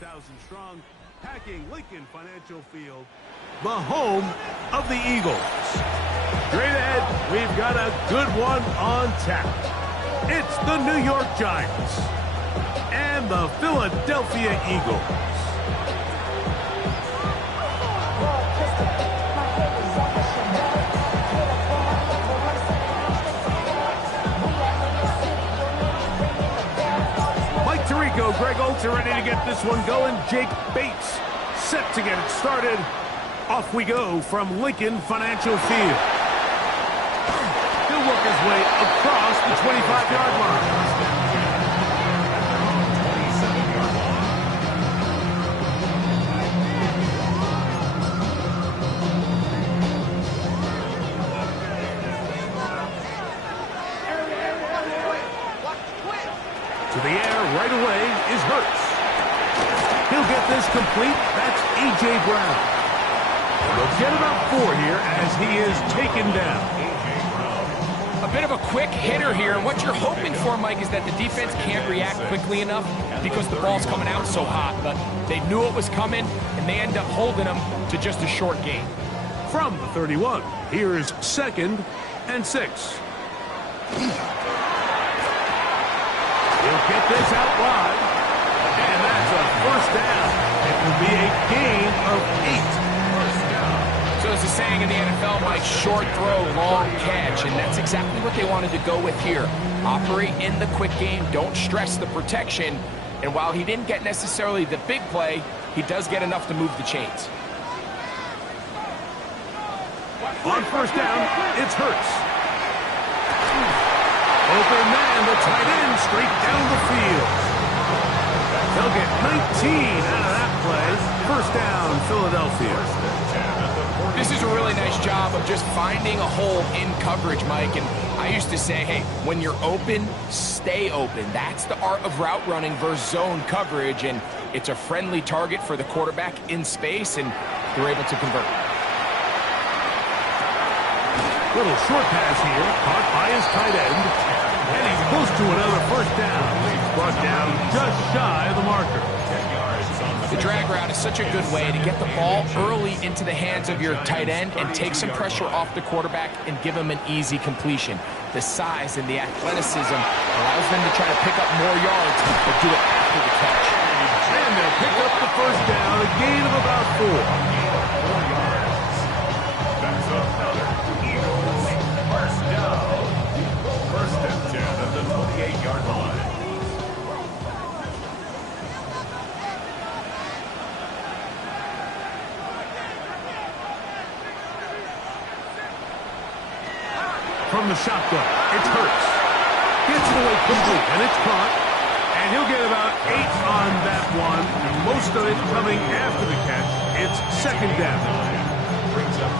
10,000 strong, packing Lincoln Financial Field, the home of the Eagles. Straight ahead, we've got a good one on tap. It's the New York Giants and the Philadelphia Eagles. Mike Tirico, Greg Olds are ready to get this one going. Jake Bates set to get it started. Off we go from Lincoln Financial Field. He'll work his way across the 25-yard line. To the air right away is Hurts. He'll get this complete. That's A.J. Brown. They'll get about 4 here as he is taken down. A bit of a quick hitter here, and what you're hoping for, Mike, is that the defense can't react quickly enough because the ball's coming out so hot. But they knew it was coming, and they end up holding them to just a short gain. From the 31, here is 2nd and 6. He'll get this out wide, and that's a first down. It will be a gain of 8. So as the saying in the NFL, Mike, short throw, long catch, and that's exactly what they wanted to go with here. Operate in the quick game, don't stress the protection, and while he didn't get necessarily the big play, he does get enough to move the chains. On first down, it's Hurts. Open man, the tight end, straight down the field. They'll get 19 out of that play. First down, Philadelphia. This is a really nice job of just finding a hole in coverage, Mike. And I used to say, hey, when you're open, stay open. That's the art of route running versus zone coverage. And it's a friendly target for the quarterback in space, and they're able to convert. Little short pass here, caught by his tight end. And he's close to another first down. He's brought down just shy of the marker. The drag route is such a good way to get the ball early into the hands of your tight end and take some pressure off the quarterback and give him an easy completion. The size and the athleticism allows them to try to pick up more yards, but do it after the catch. And they'll pick up the first down, a gain of about 4. 4 yards. That's another Eagles first down. First and 10 at the 28-yard line. From the shotgun, it's Hurts. Gets it away quickly, and it's caught. And he'll get about 8 on that one. Most of it coming after the catch. It's 2nd down.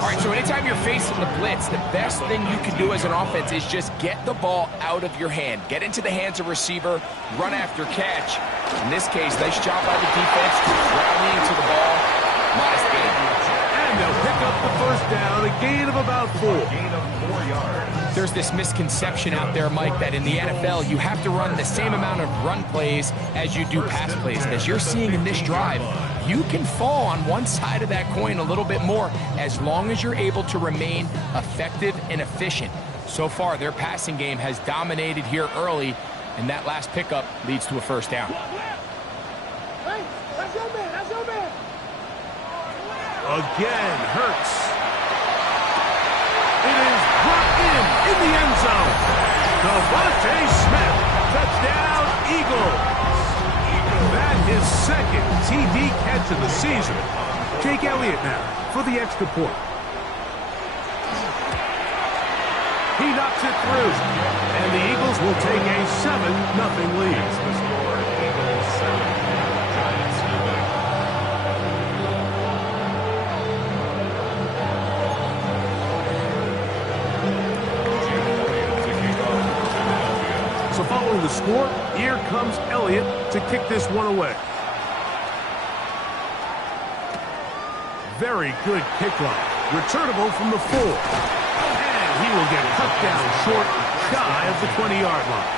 All right, so anytime you're facing the blitz, the best thing you can do as an offense is just get the ball out of your hand. Get into the hands of receiver, run after catch. In this case, nice job by the defense rallying to the ball. Modest gain. And they'll pick up the first down, a gain of about 4. Gain of 4 yards. There's this misconception out there, Mike, that in the NFL, you have to run the same amount of run plays as you do pass plays. And as you're seeing in this drive, you can fall on one side of that coin a little bit more as long as you're able to remain effective and efficient. So far, their passing game has dominated here early, and that last pickup leads to a first down. Hey, that's your man, that's your man. Again, Hurts. It is brought in the end zone. Devontae Smith, touchdown, Eagles. That is 2nd TD catch of the season. Jake Elliott now for the extra point. He knocks it through, and the Eagles will take a 7-0 lead. The score, Eagles 7, Giants 0. So following the score, here comes Elliott to kick this one away. Very good kickoff. Returnable from the 4. And he will get cut down short, shy of the 20-yard line.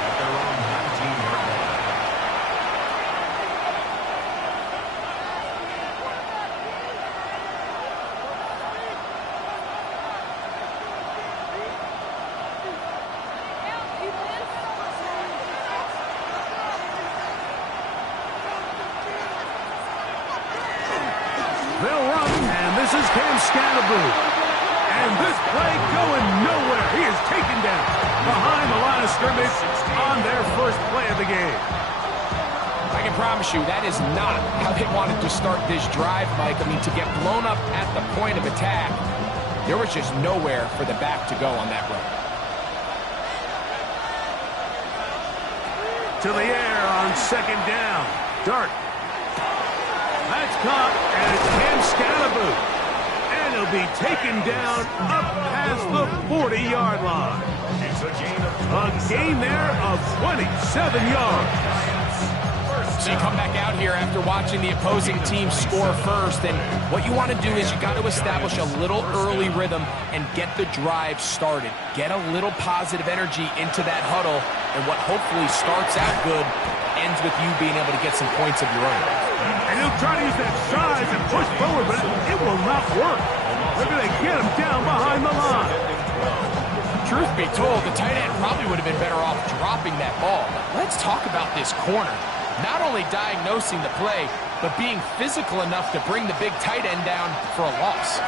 They'll run, and this is Cam Scatterboo. And this play going nowhere. He is taken down behind the line of scrimmage on their first play of the game. I can promise you that is not how they wanted to start this drive, Mike. I mean, to get blown up at the point of attack, there was just nowhere for the back to go on that run. To the air on second down. Dart. That's caught, and it's Cam Scatterboo. And he'll be taken down up past the 40-yard line. A gain there of 27 yards. So you come back out here after watching the opposing team score first, and what you want to do is you got to establish a little early rhythm and get the drive started. Get a little positive energy into that huddle, and what hopefully starts out good ends with you being able to get some points of your own. And he'll try to use that size and push forward, but it will not work. They're going to get him down behind the line. Truth be told, the tight end probably would have been better off dropping that ball. Let's talk about this corner. Not only diagnosing the play, but being physical enough to bring the big tight end down for a loss.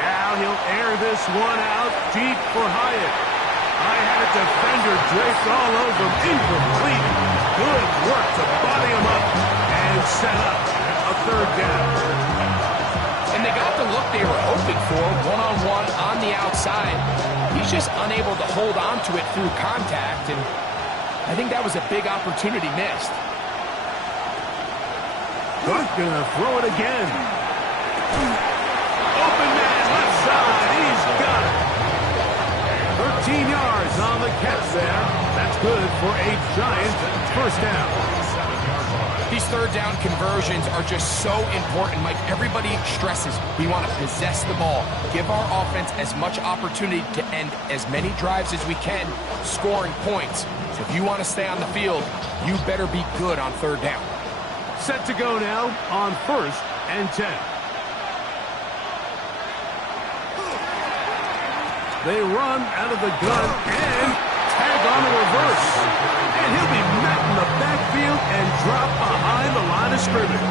Now he'll air this one out deep for Hyatt. I had a defender draped all over him, incomplete. Good work to body him up and set up a third down. And they got the look they were hoping for, one-on-one on the outside. He's just unable to hold on to it through contact, and I think that was a big opportunity missed. Dart gonna throw it again. Open man, left side, he's got it. 13 yards on the catch there. That's good for a giant first down. These third down conversions are just so important, Mike. Everybody stresses we want to possess the ball, give our offense as much opportunity to end as many drives as we can, scoring points. So if you want to stay on the field, you better be good on third down. Set to go now on 1st and 10. They run out of the gun and tag on the reverse. And he'll be met in the backfield and dropped behind the line of scrimmage.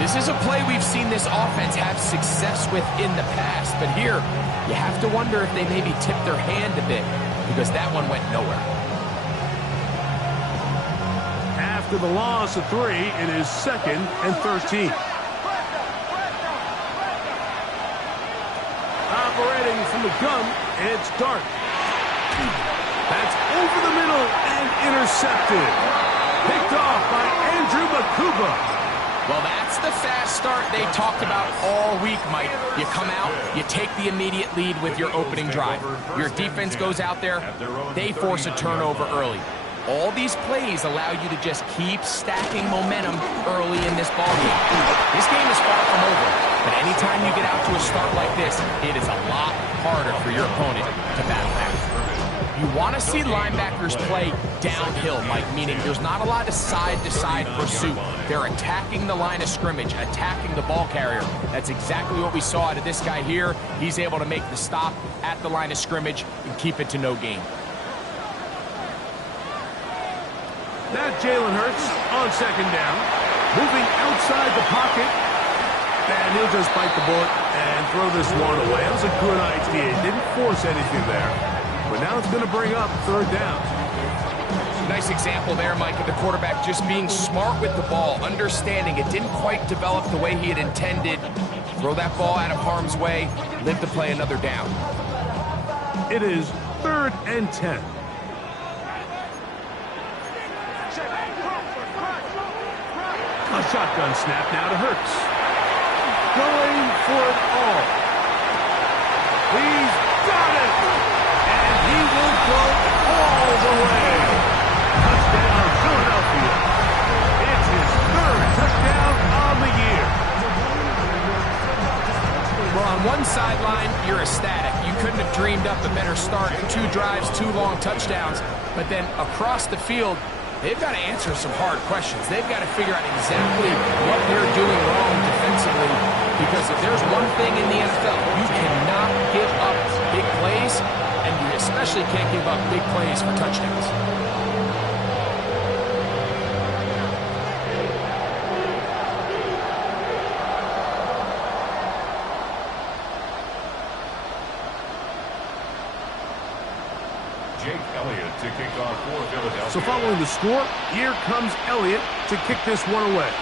This is a play we've seen this offense have success with in the past, but here you have to wonder if they maybe tipped their hand a bit because that one went nowhere. After the loss of 3, it is 2nd and 13. Operating from the gun, it's Dart. That's over the middle and intercepted. Picked off by Andrew Makuba. Well, that's the fast start they talked about all week, Mike. You come out, you take the immediate lead with your opening drive. Your defense goes out there, they force a turnover early. All these plays allow you to just keep stacking momentum early in this ballgame. This game is far from over, but anytime you get out to a start like this, it is a lot harder for your opponent to battle back. You want to see linebackers play downhill, Mike, meaning there's not a lot of side-to-side pursuit. They're attacking the line of scrimmage, attacking the ball carrier. That's exactly what we saw out of this guy here. He's able to make the stop at the line of scrimmage and keep it to no gain. Now Jalen Hurts on second down, moving outside the pocket, and he'll just bite the bullet and throw this one away. That was a good idea. He didn't force anything there, but now it's going to bring up third down. Nice example there, Mike, of the quarterback just being smart with the ball, understanding it didn't quite develop the way he had intended. Throw that ball out of harm's way, live to play another down. It is 3rd and 10. A shotgun snap now to Hurts. Going for it all. He's got it! And he will go all the way. Touchdown, Philadelphia. It's his 3rd touchdown on the year. Well, on one sideline, you're ecstatic. You couldn't have dreamed up a better start. 2 drives, 2 long touchdowns. But then across the field, they've got to answer some hard questions. They've got to figure out exactly what they're doing wrong defensively, because if there's one thing in the NFL, you cannot give up big plays, and you especially can't give up big plays for touchdowns. Elliott to kick off for Philadelphia. So following the score, here comes Elliott to kick this one away.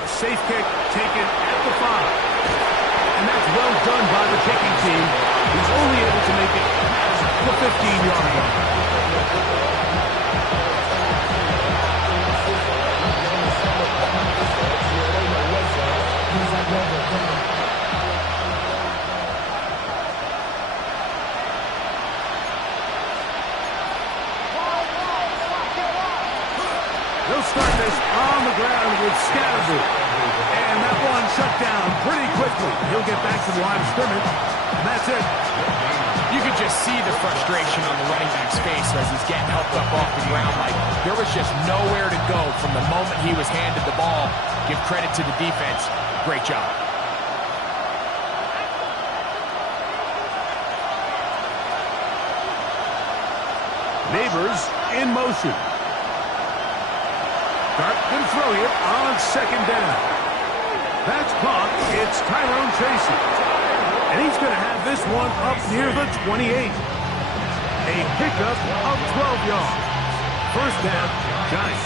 A safe kick taken at the 5. And that's well done by the kicking team, who's only able to make it past the 15-yard line. They'll start this on the ground with Scatterby. And that one shut down pretty quickly. He'll get back to the line of scrimmage. And that's it. You could just see the frustration on the running back's face as he's getting helped up off the ground. Like, there was just nowhere to go from the moment he was handed the ball. Give credit to the defense. Great job. Neighbors in motion. Dart can throw it on second down. That's caught. It's Tyrone Tracy. And he's going to have this one up near the 28. A pickup of 12 yards. First down, Giants.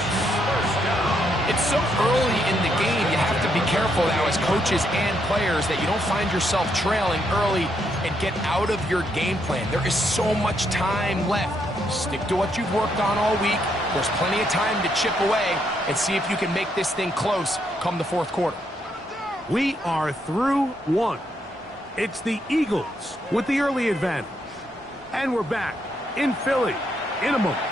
It's so early in the game, you have to be careful now as coaches and players that you don't find yourself trailing early and get out of your game plan. There is so much time left. Stick to what you've worked on all week. There's plenty of time to chip away and see if you can make this thing close come the fourth quarter. We are through one. It's the Eagles with the early advantage. And we're back in Philly in a moment.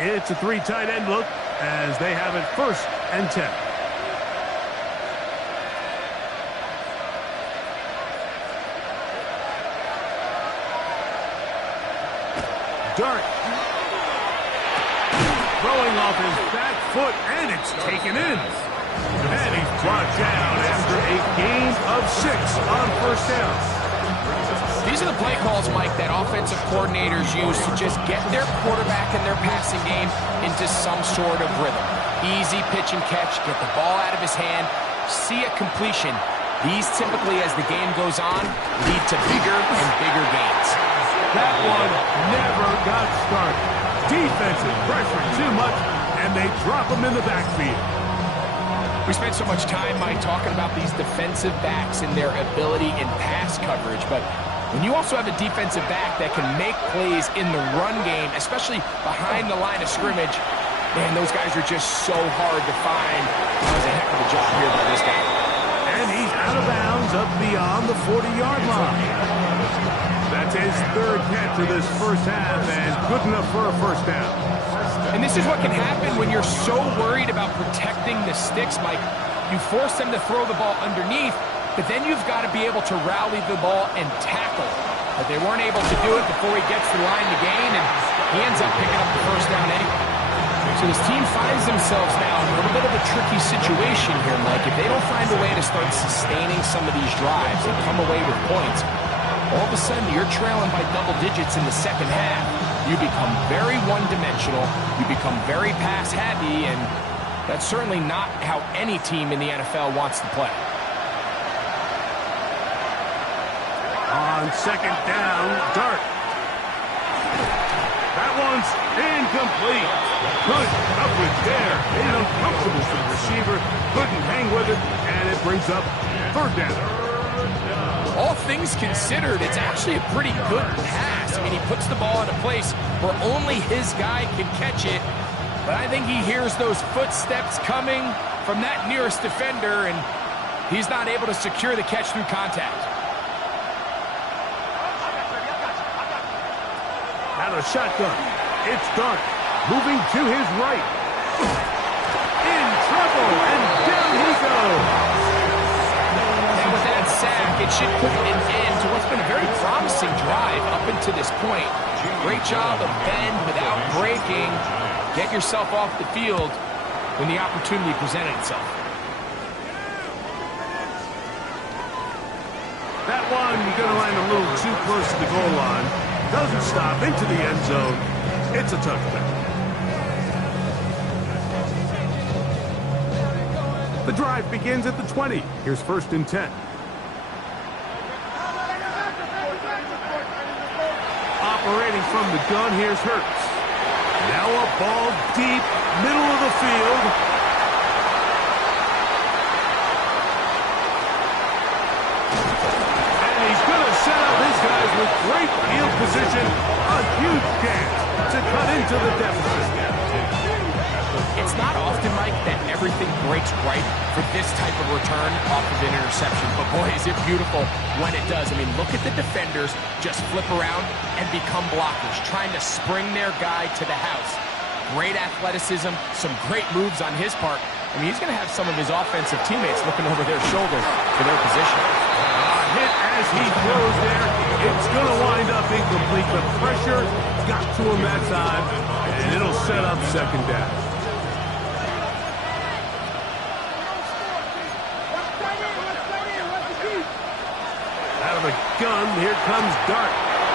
It's a 3 tight end look as they have it 1st and 10. Dart. Throwing off his back foot, and it's taken in. And he's brought down after a gain of 6 on 1st down. These are the play calls, Mike, that offensive coordinators use to just get their quarterback and their passing game into some sort of rhythm. Easy pitch and catch, get the ball out of his hand, see a completion. These typically, as the game goes on, lead to bigger and bigger gains. That one never got started. Defensive pressure too much, and they drop him in the backfield. We spent so much time, Mike, talking about these defensive backs and their ability in pass coverage, but when you also have a defensive back that can make plays in the run game, especially behind the line of scrimmage, man, those guys are just so hard to find. That was a heck of a job here by this guy. And he's out of bounds up beyond the 40-yard line. That's his 3rd catch of this first half, and good enough for a 1st down. And this is what can happen when you're so worried about protecting the sticks, Mike. You force them to throw the ball underneath, but then you've got to be able to rally the ball and tackle. But they weren't able to do it before he gets to the line to gain, and he ends up picking up the 1st down anyway. So this team finds themselves now in a little bit of a tricky situation here, Mike. If they don't find a way to start sustaining some of these drives and come away with points, all of a sudden you're trailing by double digits in the second half. You become very one-dimensional, you become very pass-happy, and that's certainly not how any team in the NFL wants to play. On 2nd down, Dart. That one's incomplete. Good coverage there. Made it uncomfortable for the receiver. Couldn't hang with it, and it brings up 3rd down. All things considered, it's actually a pretty good pass. I mean, he puts the ball in a place where only his guy can catch it. But I think he hears those footsteps coming from that nearest defender, and he's not able to secure the catch through contact. Out of shotgun. It's Dart. Moving to his right. In trouble, and down he goes. And with that sack, it should put an end to what's been a very promising drive up until this point. Great job of bend without breaking. Get yourself off the field when the opportunity presented itself. That one going to land a little too close to the goal line. Doesn't stop into the end zone. It's a touchdown. The drive begins at the 20. Here's 1st and 10. Operating from the gun, here's Hurts. Now a ball deep, middle of the field. And he's going to set up his guys with great field position. A huge chance to cut into the deficit. It's not often, Mike, that everything breaks right for this type of return off of an interception. But boy, is it beautiful when it does. I mean, look at the defenders just flip around and become blockers, trying to spring their guy to the house. Great athleticism, some great moves on his part. I mean, he's going to have some of his offensive teammates looking over their shoulder for their position. Hit as he throws there. It's going to wind up incomplete. The pressure got to him that time, and it'll set up 2nd down. Out of the gun, here comes Dart.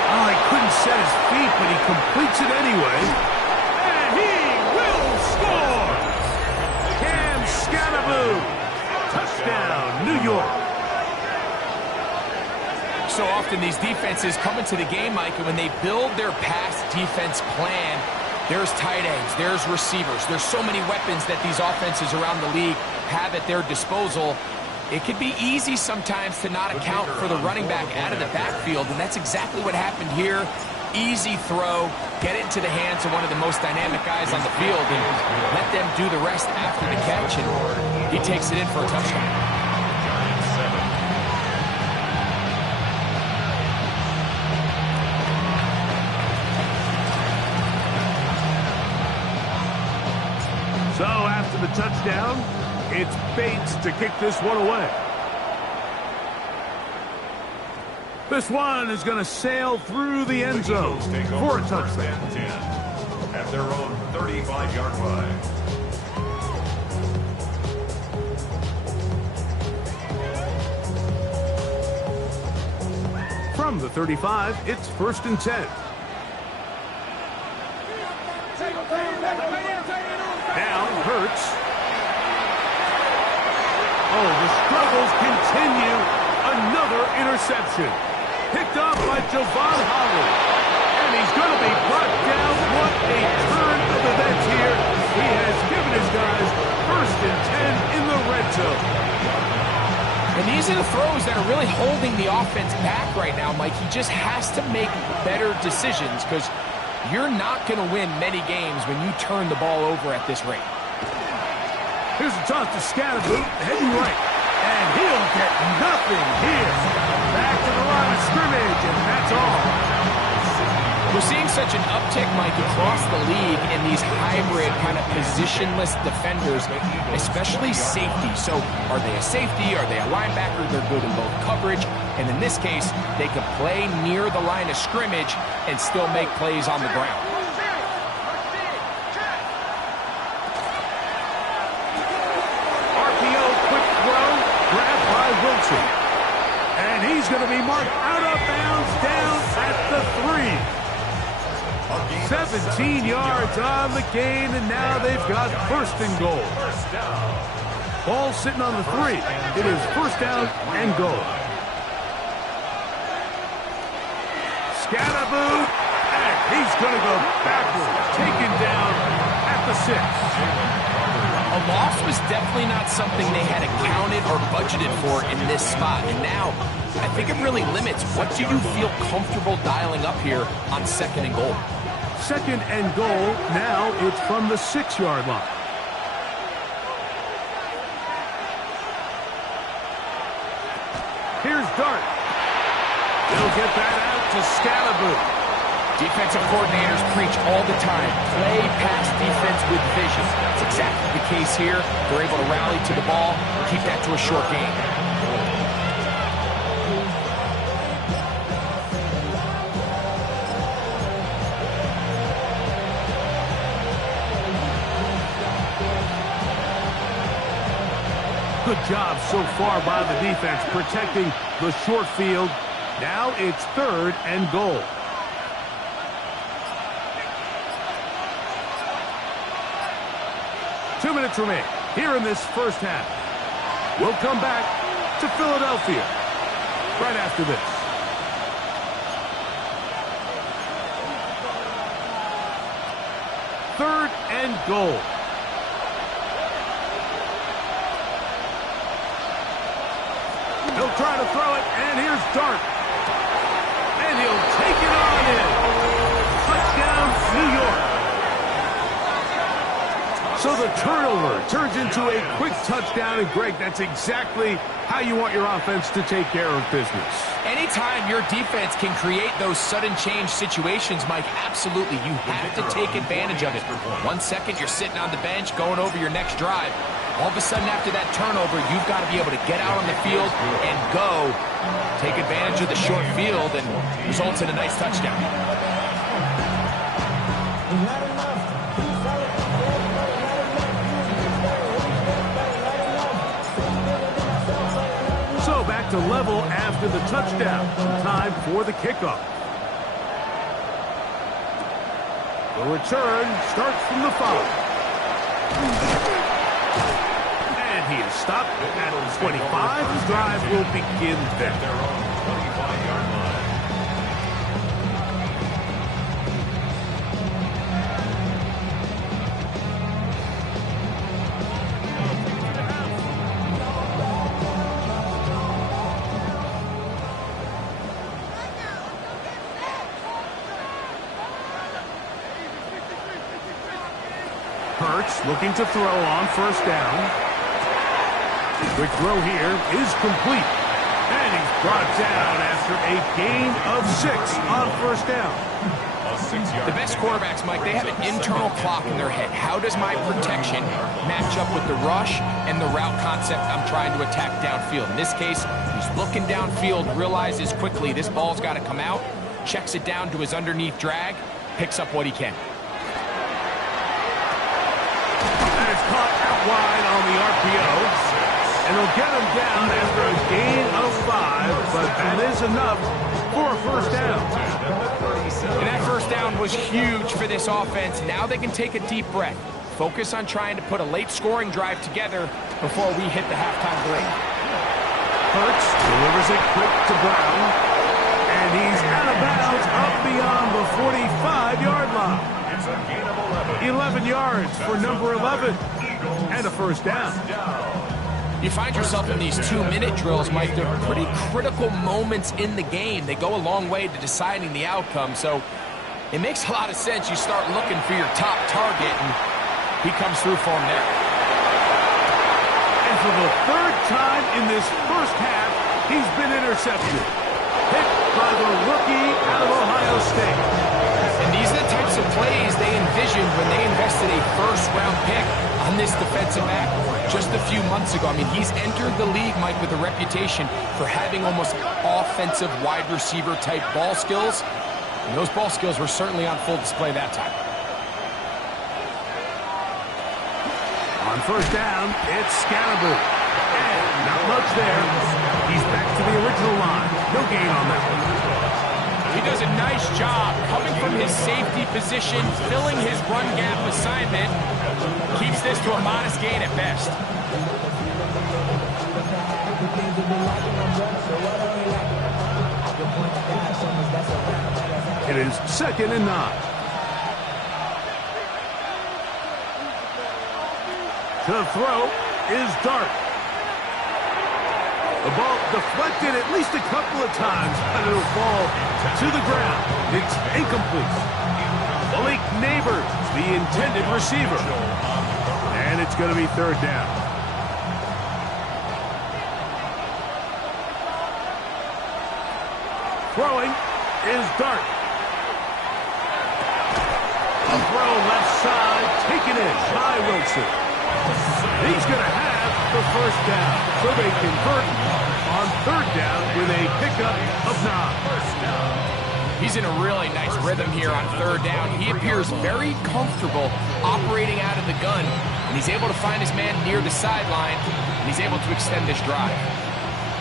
Oh, he couldn't set his feet, but he completes it anyway. And he will score! Cam Scanaboo. Touchdown, New York. So often these defenses come into the game, Mike, and when they build their pass defense plan, there's tight ends, there's receivers, there's so many weapons that these offenses around the league have at their disposal. It can be easy sometimes to not account for the running back out of the backfield, and that's exactly what happened here. Easy throw, get it into the hands of one of the most dynamic guys on the field, and let them do the rest after the catch, and he takes it in for a touchdown. So after the touchdown, it's Bates to kick this one away. This one is going to sail through the end zone for a touchdown. At their own 35-yard line. From the 35, it's 1st and 10. Now Hurts. Oh, the struggles continue. Another interception. Picked off by Javon Holland. And he's going to be brought down. What a turn of events here. He has given his guys 1st and 10 in the red zone. And these are the throws that are really holding the offense back right now, Mike. He just has to make better decisions because you're not going to win many games when you turn the ball over at this rate. Here's a toss to Scanaboo, heading right. And he'll get nothing here. Back to the line of scrimmage, and that's all. We're seeing such an uptick, Mike, across the league in these hybrid kind of positionless defenders, especially safety. So are they a safety? Are they a linebacker? They're good in both coverage. And in this case, they could play near the line of scrimmage and still make plays on the ground. RPO, quick throw, grabbed by Wilson. And he's going to be marked out of bounds down at the 3. 17 yards on the gain, and now they've got 1st and goal. Ball sitting on the 3. It is 1st down and goal. Scanaboo, and he's going to go backwards, taken down at the 6. A loss was definitely not something they had accounted or budgeted for in this spot. And now, I think it really limits what do you feel comfortable dialing up here on 2nd and goal. 2nd and goal, now it's from the 6-yard line. Here's Dart. He'll get that out to Scanaboo. Defensive coordinators preach all the time, play pass defense with vision. That's exactly the case here. They're able to rally to the ball, keep that to a short game. Good job so far by the defense protecting the short field. Now it's 3rd and goal. Two minutes remain here in this first half. We'll come back to Philadelphia right after this. Third and goal. He'll try to throw it, and here's Dart. And he'll take it on in. Touchdown, New York. So the turnover turns into a quick touchdown, and Greg, that's exactly how you want your offense to take care of business. Anytime your defense can create those sudden change situations, Mike, absolutely, you have to take advantage of it. 1 second, you're sitting on the bench, going over your next drive. All of a sudden, after that turnover, you've got to be able to get out on the field and go. Take advantage of the short field, and results in a nice touchdown. So back to level after the touchdown. Time for the kickoff. The return starts from the 5. And he is stopped at 25. The drive will begin then. Their own 25-yard line. Hurts looking to throw on first down. Quick throw here is complete. And he's brought down after a gain of 6 on first down. The best quarterbacks, Mike, they have an internal clock in their head. How does my protection match up with the rush and the route concept I'm trying to attack downfield? In this case, he's looking downfield, realizes quickly this ball's got to come out, checks it down to his underneath drag, picks up what he can. That is caught out wide on the RPO. And he'll get him down after a gain of 5, but that is enough for a first down. And that first down was huge for this offense. Now they can take a deep breath. Focus on trying to put a late scoring drive together before we hit the halftime break. Hurts delivers it quick to Brown. And he's out of bounds up beyond the 45-yard line. It's a gain of 11 yards for number 11. And a first down. You find yourself in these 2-minute drills, Mike. They're pretty critical moments in the game. They go a long way to deciding the outcome. So it makes a lot of sense. You start looking for your top target, and he comes through for him there. And for the third time in this first half, he's been intercepted. Hit by the rookie out of Ohio State. And these are the types of plays they envisioned when they invested a first-round pick on this defensive back just a few months ago. I mean, he's entered the league, Mike, with a reputation for having almost offensive wide receiver type ball skills. And those ball skills were certainly on full display that time. On first down, it's Scalaboo. And not much there. He's back to the original line. No gain on that one. He does a nice job coming from his safety position, filling his run gap assignment. Keeps this to a modest gain at best. It is 2nd and 9. To throw is Dart. The ball deflected at least a couple of times, but it'll fall to the ground. It's incomplete. Malik Neighbors, the intended receiver. And it's going to be 3rd down. Throwing is Dart. A throw left side, taken in by Wilson. He's going to have the first down. So they convert on 3rd down with a pickup of 9. He's in a really nice rhythm here on 3rd down. He appears very comfortable operating out of the gun, and he's able to find his man near the sideline, and he's able to extend this drive.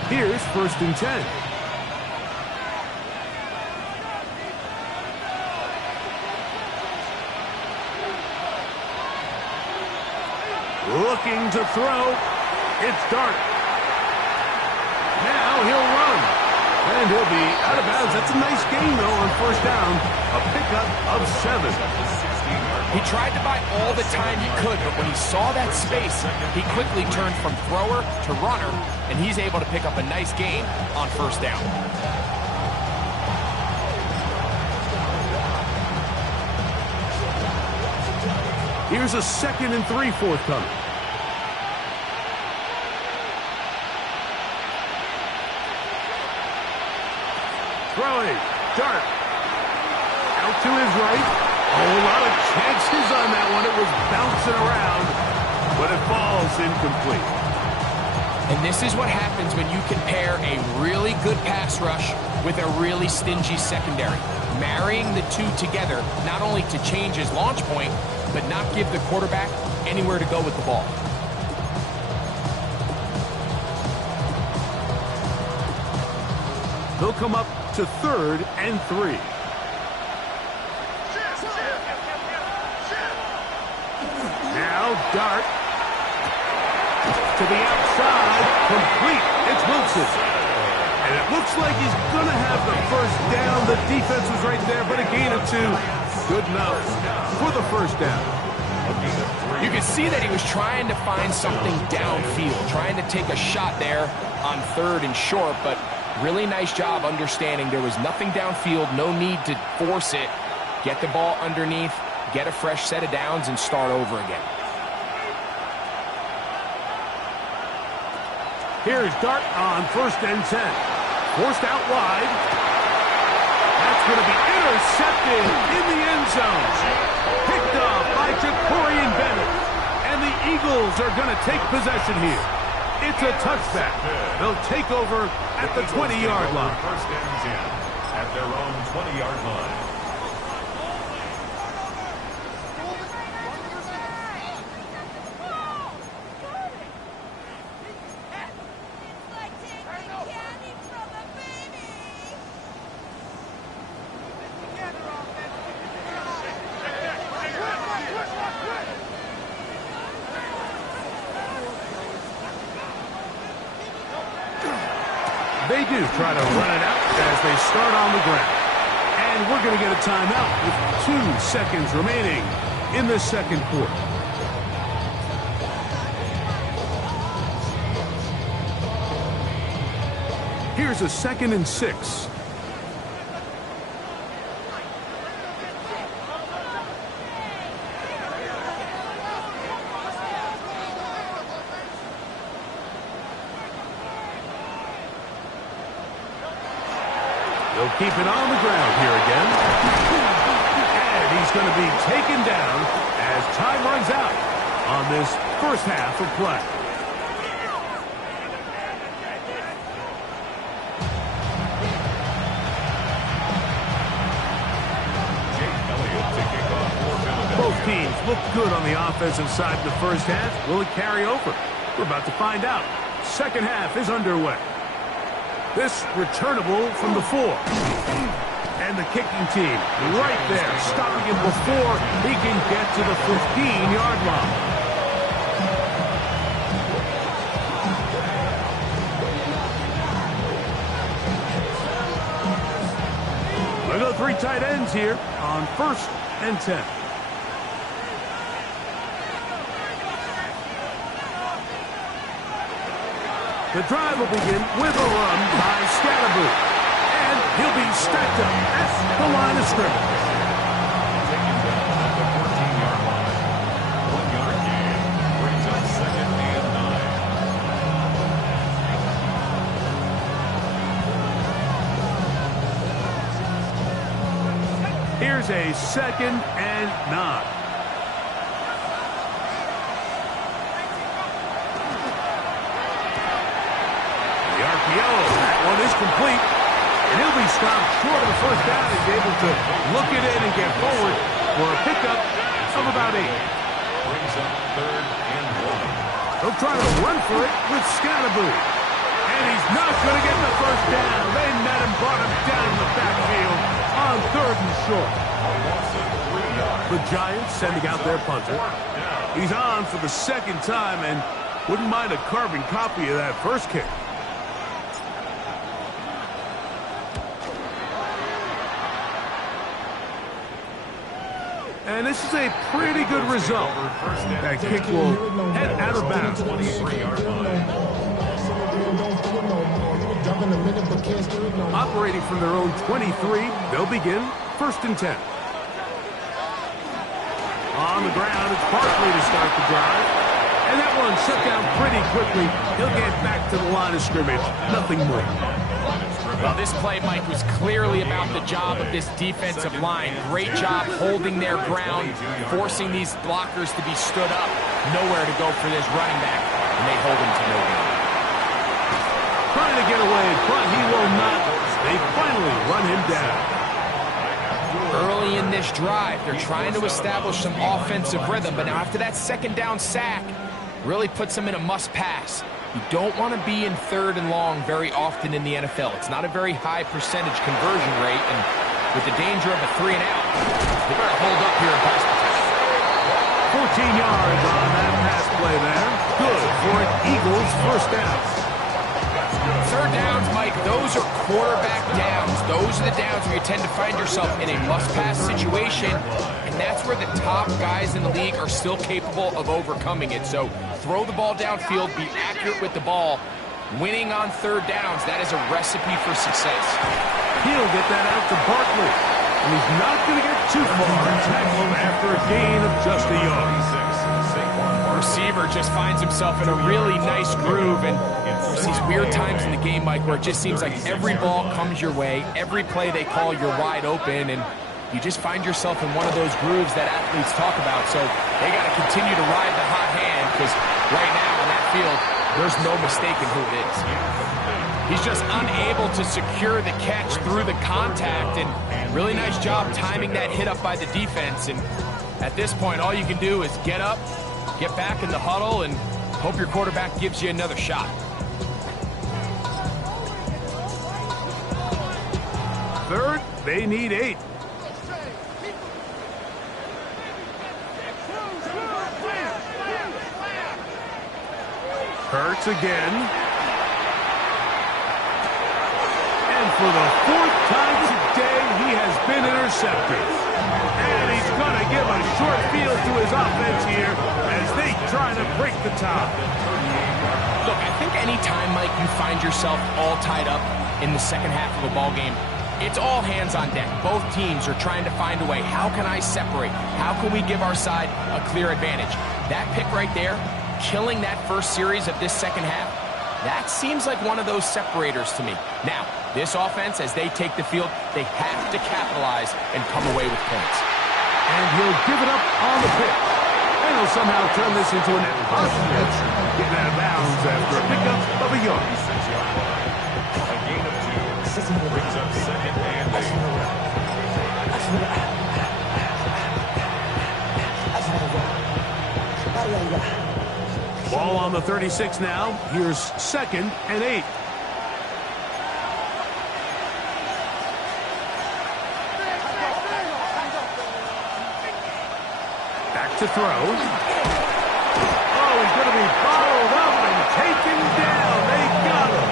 Here's 1st and 10. Looking to throw. It's Dart. Now he'll run. And he'll be out of bounds. That's a nice gain, though, on first down. A pickup of 7. He tried to buy all the time he could, but when he saw that space, he quickly turned from thrower to runner, and he's able to pick up a nice gain on first down. Here's a 2nd and 3 forthcoming. Throwing. Dart. Out to his right. Oh, a lot of chances on that one. It was bouncing around, but it falls incomplete. And this is what happens when you compare a really good pass rush with a really stingy secondary. Marrying the two together, not only to change his launch point, but not give the quarterback anywhere to go with the ball. They'll come up to 3rd and 3. Now Dart to the outside, complete. It's Wilson. And it looks like he's going to have the first down. The defense was right there, but a gain of 2. Good enough for the first down. You can see that he was trying to find something downfield, trying to take a shot there on 3rd and short, but really nice job understanding there was nothing downfield, no need to force it. Get the ball underneath, get a fresh set of downs, and start over again. Here's Dart on 1st and 10. Forced out wide. That's going to be intercepted in the end zone. Picked up by Jacorian Bennett. And the Eagles are going to take possession here. It's a touchback. They'll take over at the 20-yard line. First and 10 at their own 20-yard line. They do try to run it out as they start on the ground. And we're going to get a timeout with 2 seconds remaining in the second quarter. Here's a 2nd and 6. They'll keep it on the ground here again. And he's going to be taken down as time runs out on this first half of play. Both teams look good on the offensive side in the first half. Will it carry over? We're about to find out. Second half is underway. This returnable from the 4. And the kicking team right there, stopping him before he can get to the 15-yard line. We'll go 3 tight ends here on 1st and 10. The drive will begin with a run by Scalaboo. And he'll be stacked up at the line of scrimmage. Taken down at the 14-yard line. 1-yard gain brings up 2nd and 9. Here's a 2nd and 9. That one is complete. And he'll be stopped short of the first down. He's able to look it in and get forward for a pickup of about 8. Brings up 3rd and 1. They'll try to run for it with Scalaboo. And he's not going to get the first down. They met him, brought him down in the backfield on 3rd and short. The Giants sending out their punter. He's on for the 2nd time and wouldn't mind a carbon copy of that first kick. And this is a pretty good result. That kick will head out of bounds. 23-yard line. Operating from their own 23, they'll begin 1st and 10. On the ground, it's Barkley to start the drive. And that one shut down pretty quickly. He'll get back to the line of scrimmage. Nothing more. Well, this play, Mike, was clearly about the job of this defensive line. Great job holding their ground, forcing these blockers to be stood up. Nowhere to go for this running back, and they hold him to no gain. Trying to get away, but he will not. They finally run him down. Early in this drive, they're trying to establish some offensive rhythm, but now after that 2nd down sack, really puts them in a must-pass. You don't want to be in 3rd and long very often in the NFL. It's not a very high percentage conversion rate, and with the danger of a 3-and-out, they better hold up here in pass protection. 14 yards on that pass play there. Good for an Eagles 1st down. 3rd downs, Mike, those are quarterback downs. Those are the downs where you tend to find yourself in a must-pass situation, and that's where the top guys in the league are still capable of overcoming it. So throw the ball downfield, be accurate with the ball. Winning on 3rd downs, that is a recipe for success. He'll get that out to Barkley, and he's not going to get too far and tackle him after a gain of just a yard. Receiver just finds himself in a really nice groove, and there's these weird times in the game, Mike, where it just seems like every ball comes your way, every play they call, you're wide open, and you just find yourself in one of those grooves that athletes talk about. So they got to continue to ride the hot hand, because right now on that field, there's no mistaking who it is. He's just unable to secure the catch through the contact, and really nice job timing that hit up by the defense. And at this point, all you can do is get up, get back in the huddle, and hope your quarterback gives you another shot. Third, they need 8. Hurts again. And for the 4th time today, he has been intercepted. And he's going to give a short field to his offense here as they try to break the tie. Look, I think any time, Mike, you find yourself all tied up in the second half of a ball game, it's all hands on deck. Both teams are trying to find a way. How can I separate? How can we give our side a clear advantage? That pick right there, killing that first series of this second half, that seems like one of those separators to me. Now, this offense, as they take the field, they have to capitalize and come away with points. And he'll give it up on the pick. And he'll somehow turn this into an impossible. Getting out of bounds after a pickup of a yard. A gain of 2 brings up 2nd and 8. Ball on the 36 now. Here's 2nd and 8. Back to throw. Oh, he's going to be followed up and taken down. They got him.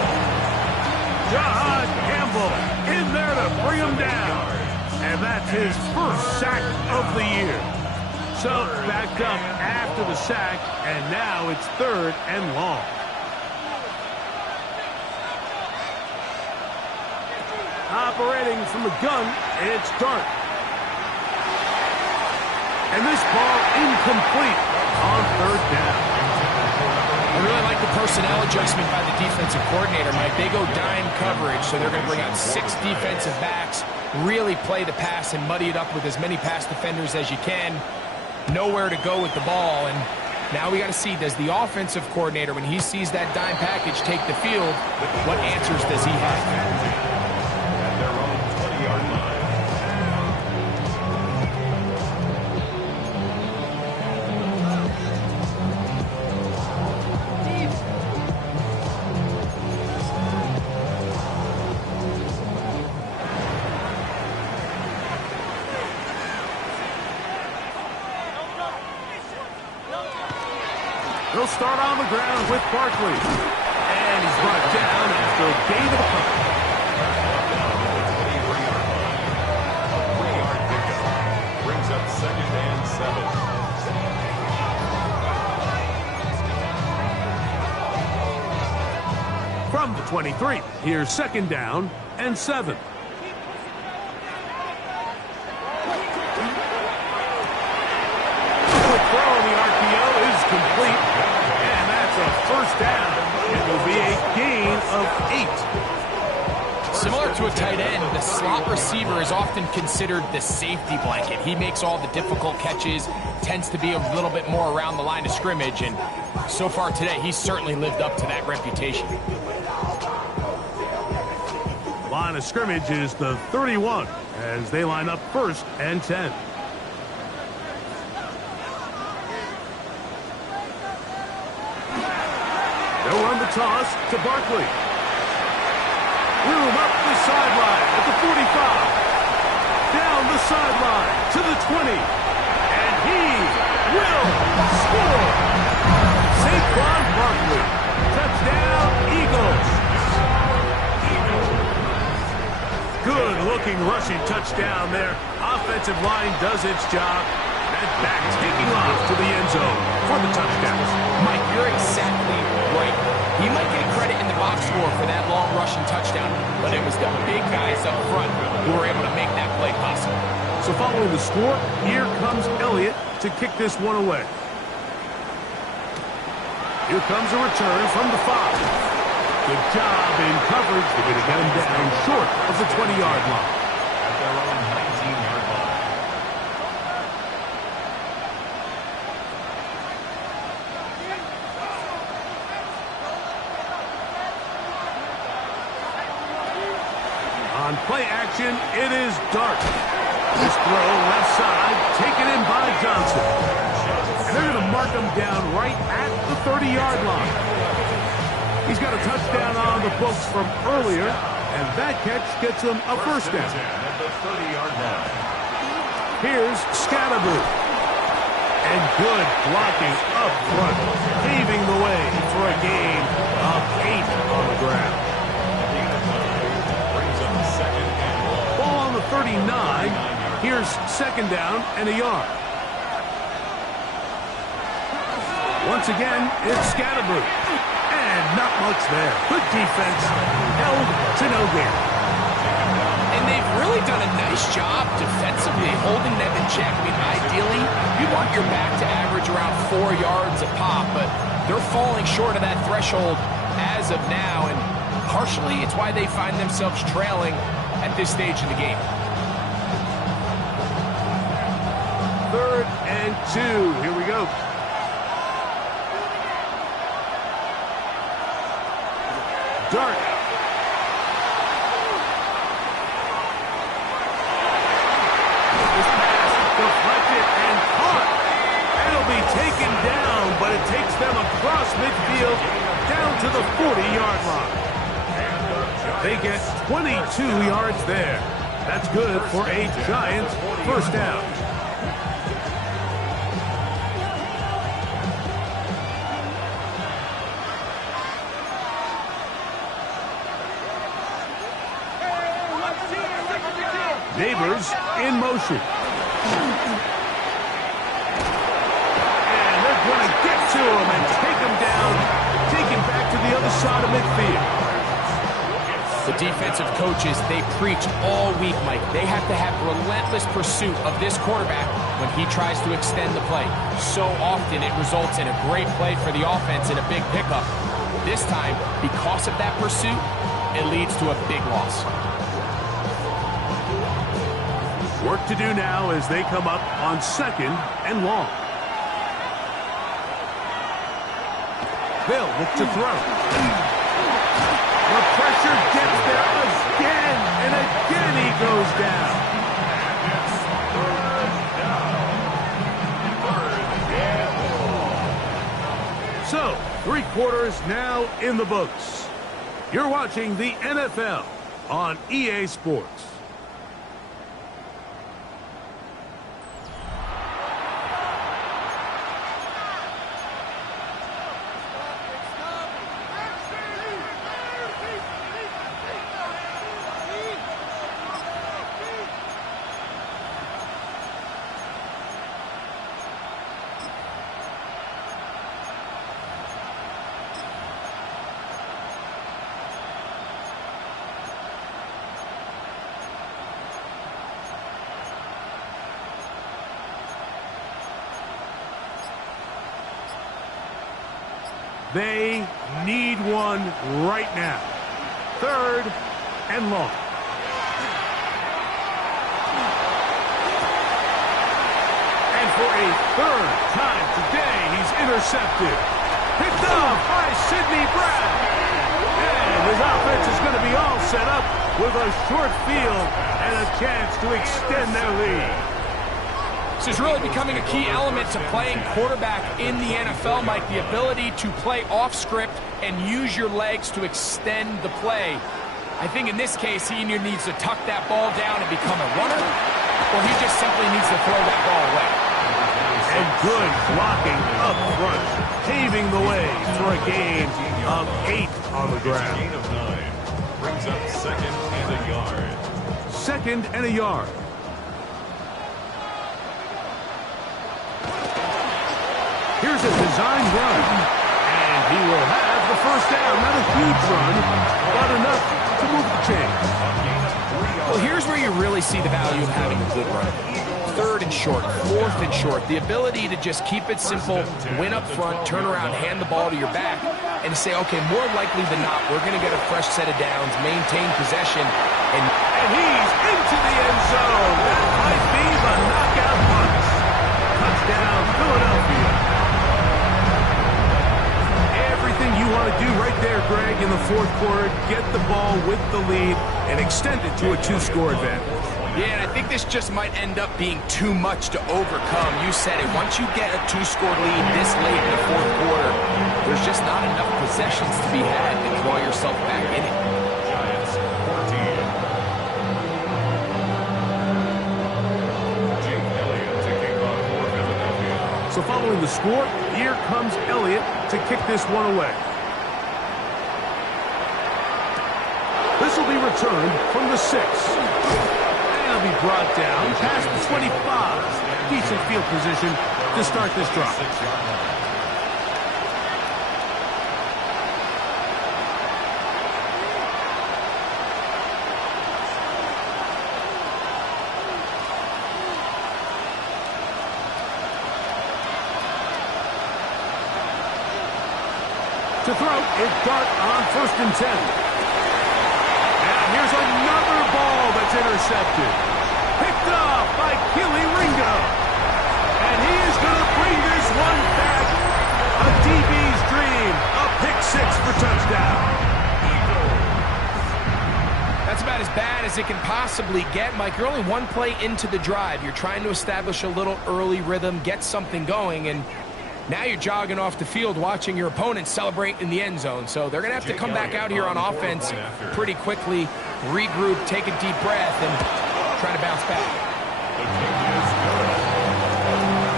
John Campbell in there to bring him down. And that's his 1st sack of the year. So backed up after the sack, and now it's 3rd and long. Operating from the gun, it's Dart. And this ball incomplete on 3rd down. I really like the personnel adjustment by the defensive coordinator, Mike. They go dime coverage, so they're going to bring out 6 defensive backs, really play the pass and muddy it up with as many pass defenders as you can. Nowhere to go with the ball, and now we got to see, does the offensive coordinator, when he sees that dime package take the field, what answers does he have? At their own 20-yard line. He'll start on the ground with Barkley. And he's brought down after a gain of a couple. A 3-yard pickup brings up 2nd and 23. Here's second down and 7. Throw on the RPO is complete, and that's a first down. It will be a gain of 8. Similar to a tight end, the slot receiver is often considered the safety blanket. He makes all the difficult catches, tends to be a little bit more around the line of scrimmage, and so far today, he's certainly lived up to that reputation. Line of scrimmage is the 31 as they line up first and 10. They'll run the toss to Barkley. Room up the sideline at the 45. Down the sideline to the 20. And he will score. Saquon Barkley. Touchdown, Eagles. Good-looking rushing touchdown there. Offensive line does its job. And back taking off to the end zone for the touchdown. Mike, you're exactly right. He might get credit in the box score for that long rushing touchdown, but it was the big guys up front who were able to make that play possible. So following the score, here comes Elliott to kick this one away. Here comes a return from the 5. Good job in coverage. They're going to get him down short of the 20-yard line. At their own 19-yard line. On play action, it is Dart. This throw left side, taken in by Johnson. And they're going to mark him down right at the 30-yard line. He's got a touchdown on the books from earlier, and that catch gets him a first down. At the 30-yard line. Here's Scatterboo. And good blocking up front, paving the way for a gain of 8 on the ground. Ball on the 39. Here's second down and a yard. Once again, it's Scatterboo. And not much there. Good defense. Held to no gain. And they've really done a nice job defensively holding them in check. I mean, ideally, you want your back to average around 4 yards a pop, but they're falling short of that threshold as of now, and partially it's why they find themselves trailing at this stage in the game. 3rd and 2. Here we go. Dart. This pass deflected and caught. It'll be taken down, but it takes them across midfield down to the 40-yard line. They get 22 yards there. That's good for a Giants first down. Neighbors in motion. And they're going to get to him and take him down, take him back to the other side of midfield. The defensive coaches, they preach all week, Mike. They have to have relentless pursuit of this quarterback when he tries to extend the play. So often it results in a great play for the offense and a big pickup. This time, because of that pursuit, it leads to a big loss. Work to do now as they come up on 2nd and long. They'll look to throw. The pressure gets there again, and again he goes down. So, 3 quarters now in the books. You're watching the NFL on EA Sports. They need one right now. 3rd and long. And for a 3rd time today, he's intercepted. Picked off by Sidney Brown. And his offense is going to be all set up with a short field and a chance to extend their lead. This is really becoming a key element to playing quarterback in the NFL, Mike, the ability to play off script and use your legs to extend the play. I think in this case, he either needs to tuck that ball down and become a runner, or he just simply needs to throw that ball away. And good blocking up front, paving the way for a gain of 8 on the ground. Gain of 9 brings up 2nd and a yard. 2nd and a yard. Here's a design run, and he will have the 1st down. Not a huge run, but enough to move the chains. Well, here's where you really see the value of having a good run. 3rd and short, 4th and short. The ability to just keep it simple, win up front, turn around, hand the ball to your back, and say, okay, more likely than not, we're going to get a fresh set of downs, maintain possession, and he's into the end zone. That might be the knockout punch. Touchdown, Philadelphia. Everything you want to do right there, Greg, in the 4th quarter, get the ball with the lead and extend it to a 2-score advantage. Yeah, and I think this just might end up being too much to overcome. You said it. Once you get a 2-score lead this late in the 4th quarter, there's just not enough possessions to be had to draw yourself back in it. Giants 14. Jake Elliott to kick off for Philadelphia. So following the score, here comes Elliott to kick this one away. This will be returned from the 6. And it'll be brought down past the 25. Decent field position to start this drive. To throw, it's Dart on 1st and 10. And here's another ball that's intercepted. Picked off by Keely Ringo. And he is going to bring this one back. A DB's dream. A pick 6 for touchdown. That's about as bad as it can possibly get, Mike. You're only one play into the drive. You're trying to establish a little early rhythm, get something going, and now you're jogging off the field watching your opponent celebrate in the end zone. So they're going to have to come back out here on offense pretty quickly, regroup, take a deep breath, and try to bounce back. The kick is good.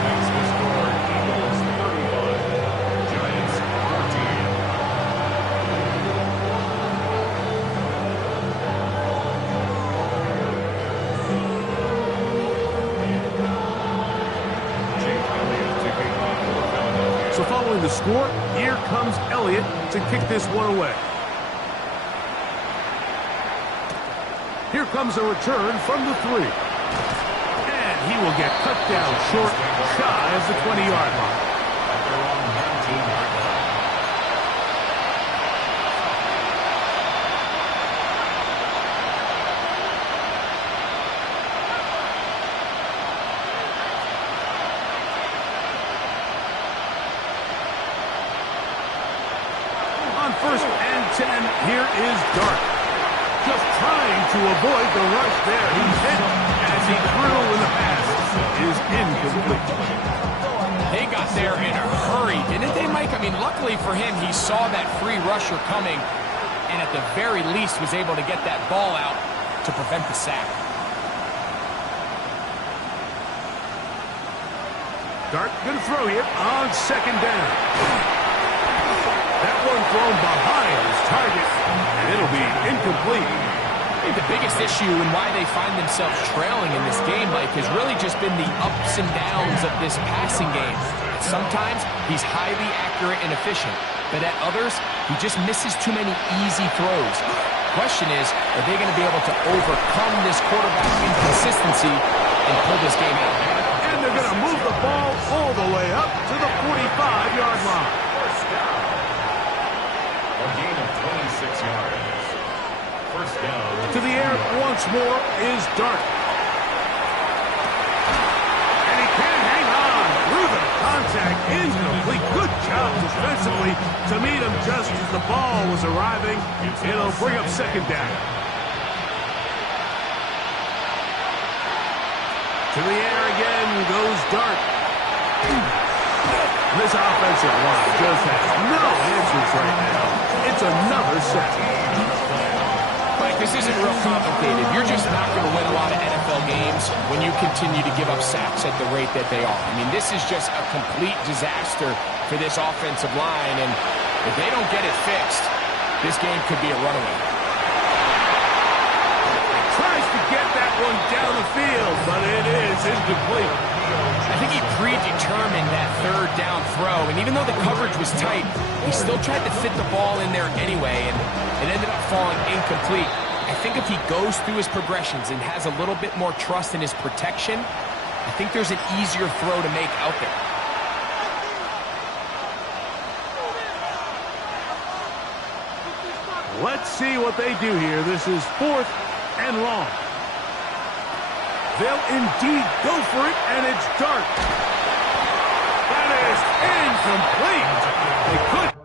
Makes the score Eagles 31, Giants 14. Jake Elliott to kick off for Philadelphia. So following the score, here comes Elliott to kick this one away. Here comes a return from the 3. And he will get cut down short, shy of the 20-yard line. At their own 19-yard line. On 1st and 10, here is Dart. Just trying to avoid the rush there. He hit as he threw in the pass. Is incomplete. They got there in a hurry, didn't they, Mike? I mean, luckily for him, he saw that free rusher coming, and at the very least was able to get that ball out to prevent the sack. Dart going to throw here on 2nd down. That one thrown behind his target, and it'll be incomplete. I think the biggest issue and why they find themselves trailing in this game, Mike, has really just been the ups and downs of this passing game. Sometimes he's highly accurate and efficient, but at others, he just misses too many easy throws. The question is, are they going to be able to overcome this quarterback inconsistency and pull this game out? And they're going to move the ball all the way up to the 45-yard line. A gain of 26 yards. First down. To the air once more is Dart. And he can't hang on through the contact. Incomplete. Good job defensively to meet him just as the ball was arriving. It'll bring up second down. To the air again goes Dart. This offensive line just has no answers right now. It's another sack. Mike, this isn't real complicated. You're just not going to win a lot of NFL games when you continue to give up sacks at the rate that they are. I mean, this is just a complete disaster for this offensive line, and if they don't get it fixed, this game could be a runaway. Tries to get that one down the field, but it is incomplete. I think he predetermined that third down throw, and even though the coverage was tight, he still tried to fit the ball in there anyway, and it ended up falling incomplete. I think if he goes through his progressions and has a little bit more trust in his protection, I think there's an easier throw to make out there. Let's see what they do here. This is 4th and long. They'll indeed go for it, and it's Dart. That is incomplete. They could